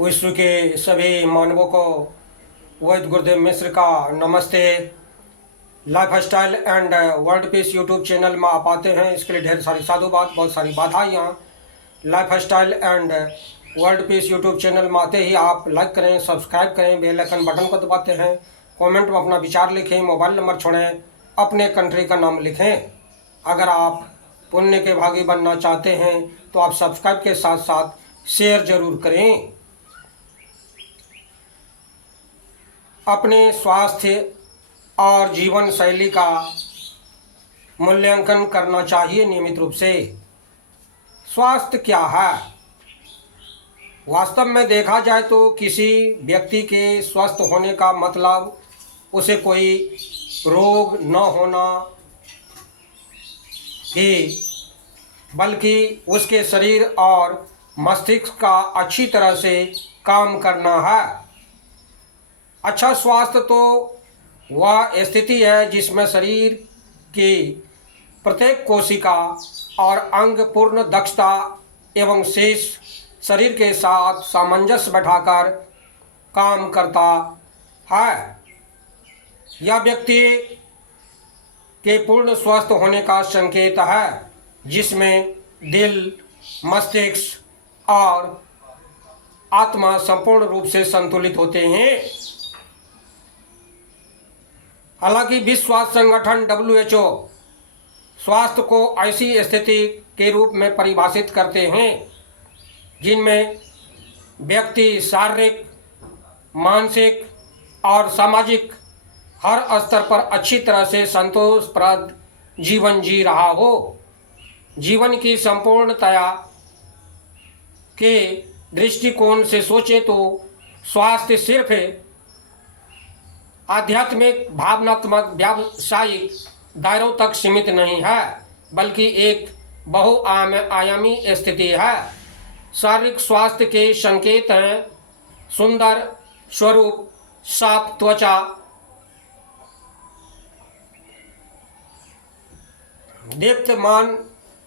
विश्व के सभी मानवों को वैद्य गुरुदेव मिश्र का नमस्ते। Life style and world peace YouTube channel में आप आते हैं, इसके लिए ढेर सारी साधुवाद, बहुत सारी बाधाएं। यहाँ life style and world peace YouTube channel में आते ही आप लाइक करें, सब्सक्राइब करें, बेल आइकन बटन को दबाते हैं, कमेंट में अपना विचार लिखें, मोबाइल नंबर छोड़ें, अपने कंट्री का नाम लिखें। अगर आप पुण्य के भागी बनना चाहते हैं तो आप सब्सक्राइब के साथ साथ शेयर जरूर करें। अपने स्वास्थ्य और जीवन शैली का मूल्यांकन करना चाहिए नियमित रूप से। स्वास्थ्य क्या है? वास्तव में देखा जाए तो किसी व्यक्ति के स्वस्थ होने का मतलब उसे कोई रोग न होना ही, बल्कि उसके शरीर और मस्तिष्क का अच्छी तरह से काम करना है। अच्छा स्वास्थ्य तो वह स्थिति है जिसमें शरीर की प्रत्येक कोशिका और अंग पूर्ण दक्षता एवं शेष शरीर के साथ सामंजस्य बैठाकर काम करता है। यह व्यक्ति के पूर्ण स्वस्थ होने का संकेत है, जिसमें दिल, मस्तिष्क और आत्मा संपूर्ण रूप से संतुलित होते हैं। हालांकि विश्व स्वास्थ्य संगठन WHO स्वास्थ्य को ऐसी स्थिति के रूप में परिभाषित करते हैं जिनमें व्यक्ति शारीरिक, मानसिक और सामाजिक हर स्तर पर अच्छी तरह से संतोषप्रद जीवन जी रहा हो। जीवन की संपूर्णता के दृष्टिकोण से सोचें तो स्वास्थ्य सिर्फ आध्यात्मिक, भावनात्मक, व्यावसायिक दायरों तक सीमित नहीं है, बल्कि एक बहुआयामी स्थिति है। शारीरिक स्वास्थ्य के संकेत हैं सुंदर स्वरूप, साफ त्वचा, दीप्तमान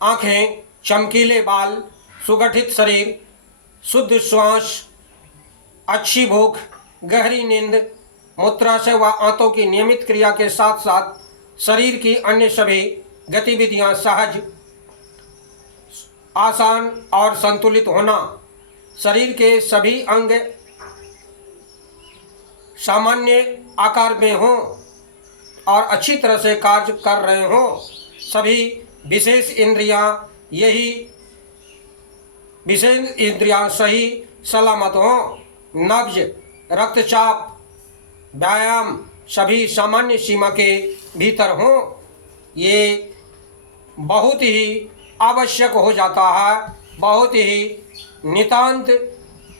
आँखें, चमकीले बाल, सुगठित शरीर, शुद्ध श्वास, अच्छी भूख, गहरी नींद, मूत्राशय व आंतों की नियमित क्रिया के साथ साथ शरीर की अन्य सभी गतिविधियां सहज, आसान और संतुलित होना, शरीर के सभी अंग सामान्य आकार में हों और अच्छी तरह से कार्य कर रहे हों, सभी विशेष इंद्रियां सही सलामत हों, नब्ज, रक्तचाप, व्यायाम सभी सामान्य सीमा के भीतर हों। ये बहुत ही आवश्यक हो जाता है, बहुत ही नितांत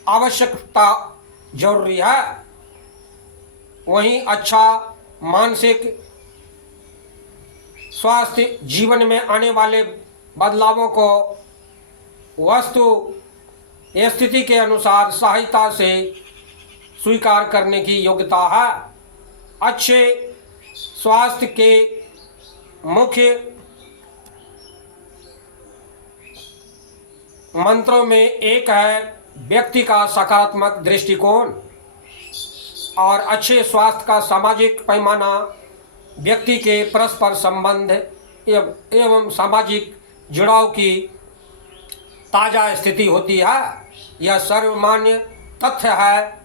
आवश्यकता जरूरी है। वहीं अच्छा मानसिक स्वास्थ्य जीवन में आने वाले बदलावों को वस्तु स्थिति के अनुसार सहायता से स्वीकार करने की योग्यता है। अच्छे स्वास्थ्य के मुख्य मंत्रों में एक है व्यक्ति का सकारात्मक दृष्टिकोण, और अच्छे स्वास्थ्य का सामाजिक पैमाना व्यक्ति के परस्पर संबंध एवं सामाजिक जुड़ाव की ताज़ा स्थिति होती है। यह सर्वमान्य तथ्य है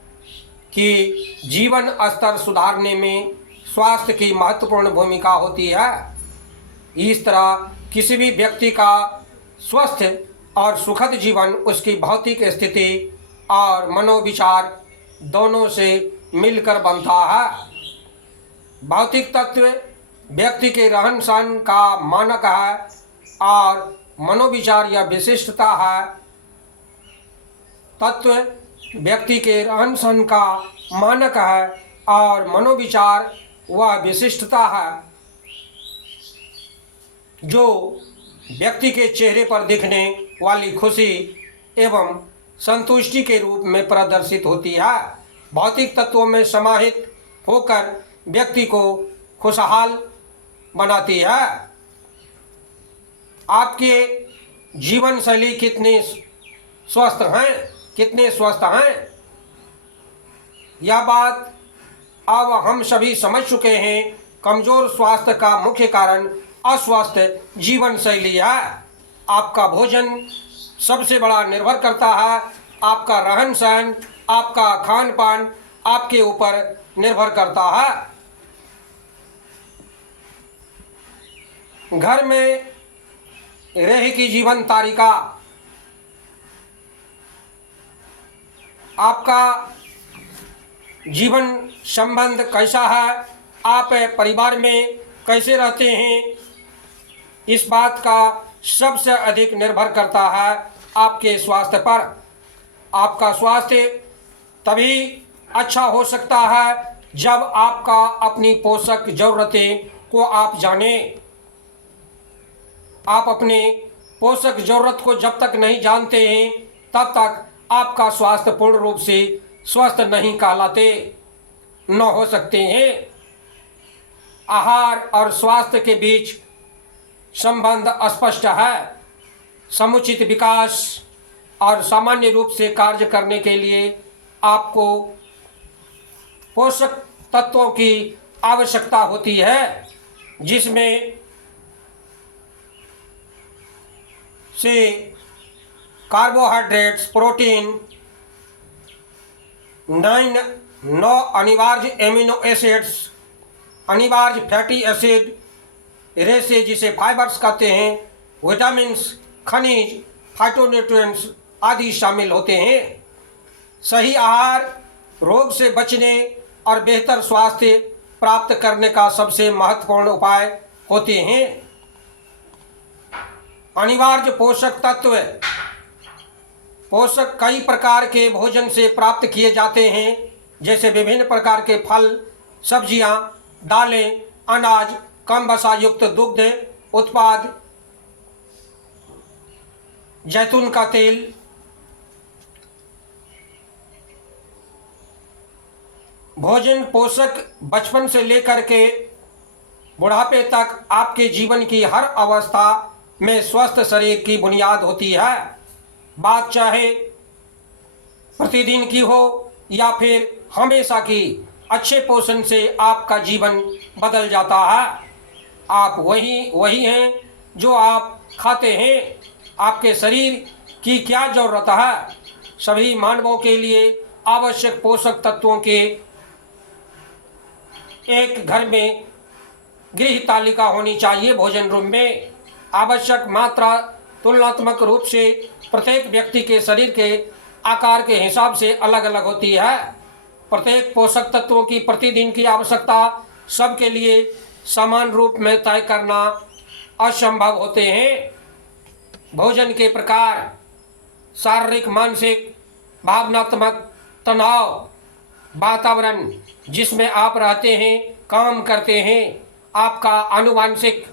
कि जीवन स्तर सुधारने में स्वास्थ्य की महत्वपूर्ण भूमिका होती है। इस तरह किसी भी व्यक्ति का स्वस्थ और सुखद जीवन उसकी भौतिक स्थिति और मनोविचार दोनों से मिलकर बनता है। भौतिक तत्व व्यक्ति के रहन सहन का मानक है और मनोविचार या विशिष्टता है। तत्व व्यक्ति के रहन सहन का मानक है और मनोविचार वह विशिष्टता है जो व्यक्ति के चेहरे पर दिखने वाली खुशी एवं संतुष्टि के रूप में प्रदर्शित होती है। भौतिक तत्वों में समाहित होकर व्यक्ति को खुशहाल बनाती है। आपके जीवन शैली कितने स्वस्थ हैं, यह बात अब हम सभी समझ चुके हैं। कमज़ोर स्वास्थ्य का मुख्य कारण अस्वस्थ जीवन शैली है। आपका भोजन सबसे बड़ा निर्भर करता है। आपका रहन सहन, आपका खान पान आपके ऊपर निर्भर करता है। घर में रह की जीवन तारिका, आपका जीवन संबंध कैसा है, आप परिवार में कैसे रहते हैं, इस बात का सबसे अधिक निर्भर करता है आपके स्वास्थ्य पर। आपका स्वास्थ्य तभी अच्छा हो सकता है जब आपका अपनी पोषक ज़रूरतें को आप जानें। आप अपने पोषक ज़रूरत को जब तक नहीं जानते हैं तब तक आपका स्वास्थ्य पूर्ण रूप से स्वस्थ नहीं कहलाते न हो सकते हैं। आहार और स्वास्थ्य के बीच संबंध स्पष्ट है। समुचित विकास और सामान्य रूप से कार्य करने के लिए आपको पोषक तत्वों की आवश्यकता होती है, जिसमें से कार्बोहाइड्रेट्स, प्रोटीन, 9 अनिवार्य एमिनो एसिड्स, अनिवार्य फैटी एसिड, रेसे जिसे फाइबर्स कहते हैं, विटामिन्स, खनिज, फाइटोन्यूट्रिएंट्स आदि शामिल होते हैं। सही आहार रोग से बचने और बेहतर स्वास्थ्य प्राप्त करने का सबसे महत्वपूर्ण उपाय होते हैं। अनिवार्य पोषक तत्व। पोषक कई प्रकार के भोजन से प्राप्त किए जाते हैं, जैसे विभिन्न प्रकार के फल, सब्जियां, दालें, अनाज, कम वसा युक्त दुग्ध उत्पाद, जैतून का तेल। भोजन पोषक बचपन से लेकर के बुढ़ापे तक आपके जीवन की हर अवस्था में स्वस्थ शरीर की बुनियाद होती है। बात चाहे प्रतिदिन की हो या फिर हमेशा की, अच्छे पोषण से आपका जीवन बदल जाता है। आप वही हैं जो आप खाते हैं। आपके शरीर की क्या ज़रूरत है? सभी मानवों के लिए आवश्यक पोषक तत्वों के एक घर में गृह तालिका होनी चाहिए। भोजन रूम में आवश्यक मात्रा तुलनात्मक रूप से प्रत्येक व्यक्ति के शरीर के आकार के हिसाब से अलग अलग होती है। प्रत्येक पोषक तत्वों की प्रतिदिन की आवश्यकता सबके लिए समान रूप में तय करना असंभव होते हैं। भोजन के प्रकार, शारीरिक, मानसिक, भावनात्मक तनाव, वातावरण जिसमें आप रहते हैं, काम करते हैं, आपका आनुवांशिक,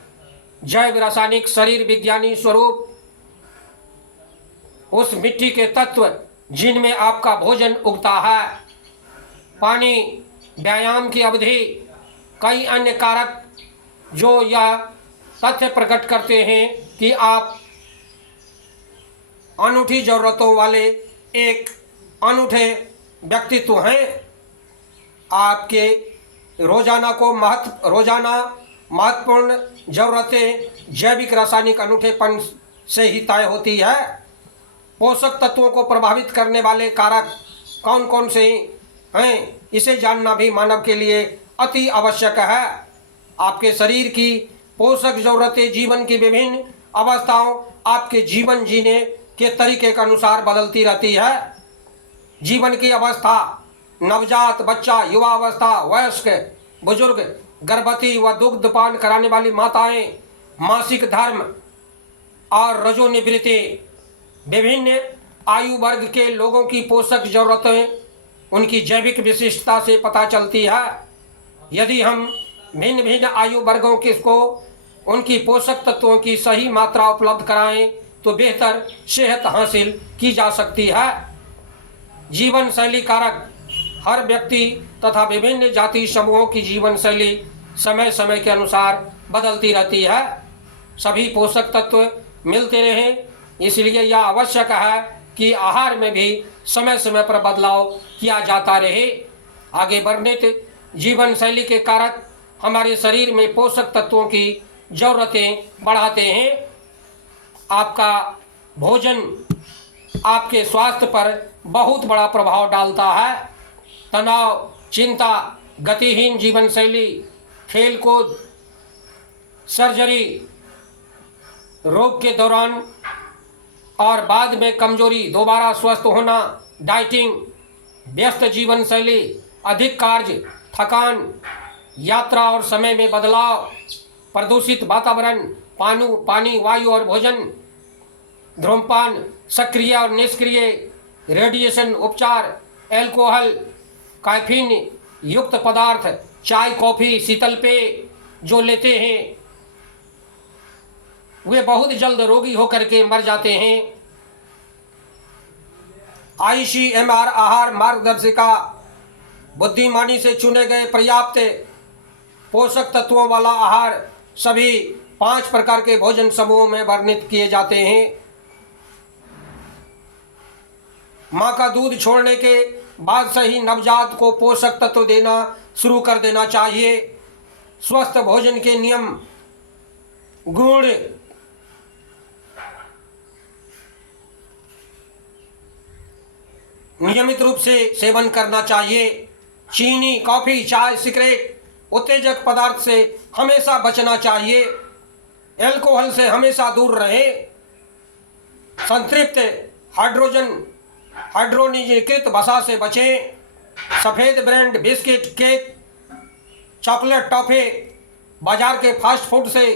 जैव रासायनिक, शरीर विज्ञानी स्वरूप, उस मिट्टी के तत्व जिनमें आपका भोजन उगता है, पानी, व्यायाम की अवधि, कई अन्य कारक जो यह तथ्य प्रकट करते हैं कि आप अनूठी ज़रूरतों वाले एक अनूठे व्यक्तित्व हैं। आपके रोजाना महत्वपूर्ण ज़रूरतें जैविक रासायनिक अनूठेपन से ही तय होती है। पोषक तत्वों को प्रभावित करने वाले कारक कौन कौन से हैं, इसे जानना भी मानव के लिए अति आवश्यक है। आपके शरीर की पोषक ज़रूरतें जीवन की विभिन्न अवस्थाओं, आपके जीवन जीने के तरीके के अनुसार बदलती रहती है। जीवन की अवस्था, नवजात बच्चा, युवा अवस्था, वयस्क, बुजुर्ग, गर्भवती व दुग्धपान कराने वाली माताएं, मासिक धर्म और रजोनिवृत्ति, विभिन्न आयु वर्ग के लोगों की पोषक ज़रूरतें उनकी जैविक विशिष्टता से पता चलती है। यदि हम भिन्न भिन्न आयु वर्गों को उनकी पोषक तत्वों की सही मात्रा उपलब्ध कराएं तो बेहतर सेहत हासिल की जा सकती है। जीवन शैली कारक, हर व्यक्ति तथा विभिन्न जाति समूहों की जीवन शैली समय समय के अनुसार बदलती रहती है। सभी पोषक तत्व मिलते रहें, इसलिए यह आवश्यक है कि आहार में भी समय समय पर बदलाव किया जाता रहे। आगे वर्णित जीवन शैली के कारक हमारे शरीर में पोषक तत्वों की ज़रूरतें बढ़ाते हैं। आपका भोजन आपके स्वास्थ्य पर बहुत बड़ा प्रभाव डालता है। तनाव, चिंता, गतिहीन जीवन शैली, खेलकूद, सर्जरी, रोग के दौरान और बाद में कमजोरी, दोबारा स्वस्थ होना, डाइटिंग, व्यस्त जीवन शैली, अधिक कार्य, थकान, यात्रा और समय में बदलाव, प्रदूषित वातावरण, पानी, वायु और भोजन, धूम्रपान, सक्रिय और निष्क्रिय, रेडिएशन उपचार, अल्कोहल, कैफीन युक्त पदार्थ, चाय, कॉफ़ी, शीतल पेय जो लेते हैं वे बहुत जल्द रोगी होकर के मर जाते हैं। ICMR आहार मार्गदर्शिका बुद्धिमानी से चुने गए पर्याप्त पोषक तत्वों वाला आहार सभी 5 प्रकार के भोजन समूहों में वर्णित किए जाते हैं। माँ का दूध छोड़ने के बाद से ही नवजात को पोषक तत्व देना शुरू कर देना चाहिए। स्वस्थ भोजन के नियम, गुण, नियमित रूप से सेवन करना चाहिए। चीनी, कॉफ़ी, चाय, सिगरेट, उत्तेजक पदार्थ से हमेशा बचना चाहिए। अल्कोहल से हमेशा दूर रहें। संतृप्त हाइड्रोजनीकृत वसा से बचें। सफ़ेद bread, biscuit, cake, chocolate, toffee, बाजार के फास्ट फूड से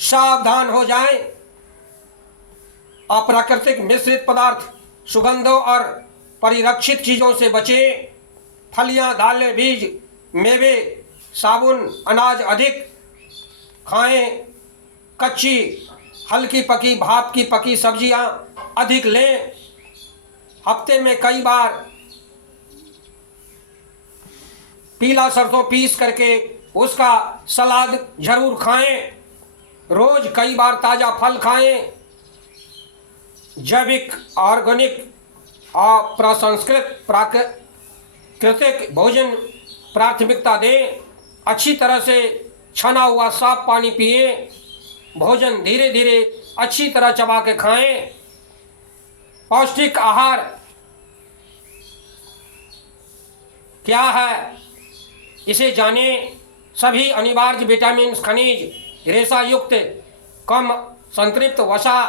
सावधान हो जाएं। अप्राकृतिक मिश्रित पदार्थ, सुगंधों और परिरक्षित चीज़ों से बचें। फलियां, दालें, बीज, मेवे, साबुन, अनाज अधिक खाएं। कच्ची, हल्की पकी, भाप की पकी सब्जियां अधिक लें। हफ्ते में कई बार पीला सरसों पीस करके उसका सलाद जरूर खाएं। रोज कई बार ताज़ा फल खाएं। जैविक, ऑर्गेनिक और प्रसंस्कृत प्राकृतिक भोजन प्राथमिकता दें। अच्छी तरह से छना हुआ साफ पानी पिए। भोजन धीरे धीरे अच्छी तरह चबा के खाएं। पौष्टिक आहार क्या है इसे जानें। सभी अनिवार्य विटामिन, खनिज, रेशा युक्त, कम संतृप्त वसा,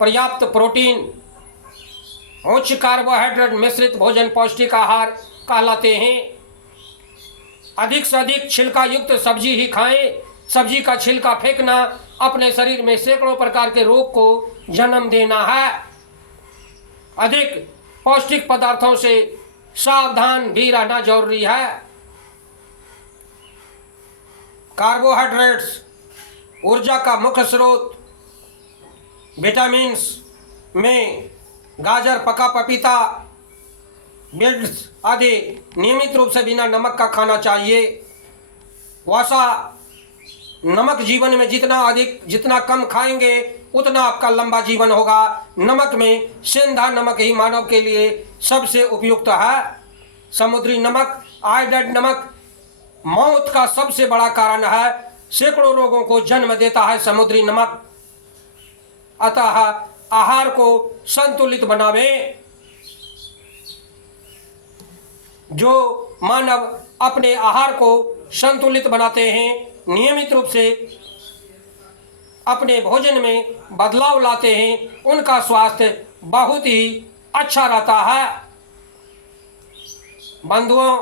पर्याप्त प्रोटीन, उच्च कार्बोहाइड्रेट मिश्रित भोजन पौष्टिक आहार कहलाते हैं। अधिक से अधिक छिलका युक्त सब्जी ही खाएं। सब्जी का छिलका फेंकना अपने शरीर में सैकड़ों प्रकार के रोग को जन्म देना है। अधिक पौष्टिक पदार्थों से सावधान भी रहना जरूरी है। कार्बोहाइड्रेट्स ऊर्जा का मुख्य स्रोत। विटामिन्स में गाजर, पका पपीता, बीन्स आदि नियमित रूप से बिना नमक का खाना चाहिए। वसा, नमक जीवन में जितना कम खाएंगे उतना आपका लंबा जीवन होगा। नमक में सेंधा नमक ही मानव के लिए सबसे उपयुक्त है। समुद्री नमक, आयोडाइड नमक मौत का सबसे बड़ा कारण है। सैकड़ों रोगों को जन्म देता है समुद्री नमक। अतः आहार को संतुलित बनावें। जो मानव अपने आहार को संतुलित बनाते हैं, नियमित रूप से अपने भोजन में बदलाव लाते हैं, उनका स्वास्थ्य बहुत ही अच्छा रहता है। बंधुओं,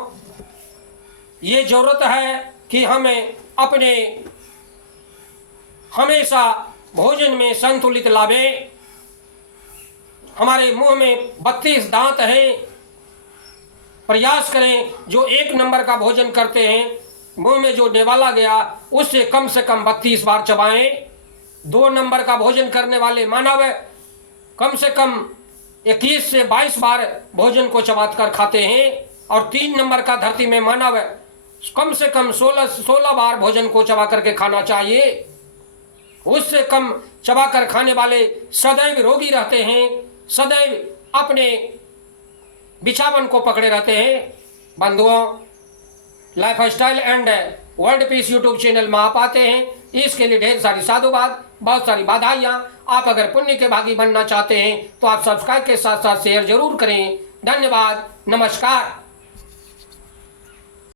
ये ज़रूरत है कि हमें अपने हमेशा भोजन में संतुलित लावें। हमारे मुंह में 32 दांत हैं। प्रयास करें जो 1 नंबर का भोजन करते हैं, मुंह में जो निवाला गया उससे कम से कम 32 बार चबाएं। 2 नंबर का भोजन करने वाले मानव कम से कम 21 से 22 बार भोजन को चबाकर खाते हैं और 3 नंबर का धरती में मानव कम से कम 16 बार भोजन को चबा करके खाना चाहिए। उससे कम चबाकर खाने वाले सदैव रोगी रहते हैं, सदैव अपने बिछावन को पकड़े रहते हैं। बंधुओं, life style and world peace YouTube channel में आप आते हैं, इसके लिए ढेर सारी साधुवाद, बहुत सारी बधाइयाँ। आप अगर पुण्य के भागी बनना चाहते हैं तो आप सब्सक्राइब के साथ साथ शेयर जरूर करें। धन्यवाद, नमस्कार।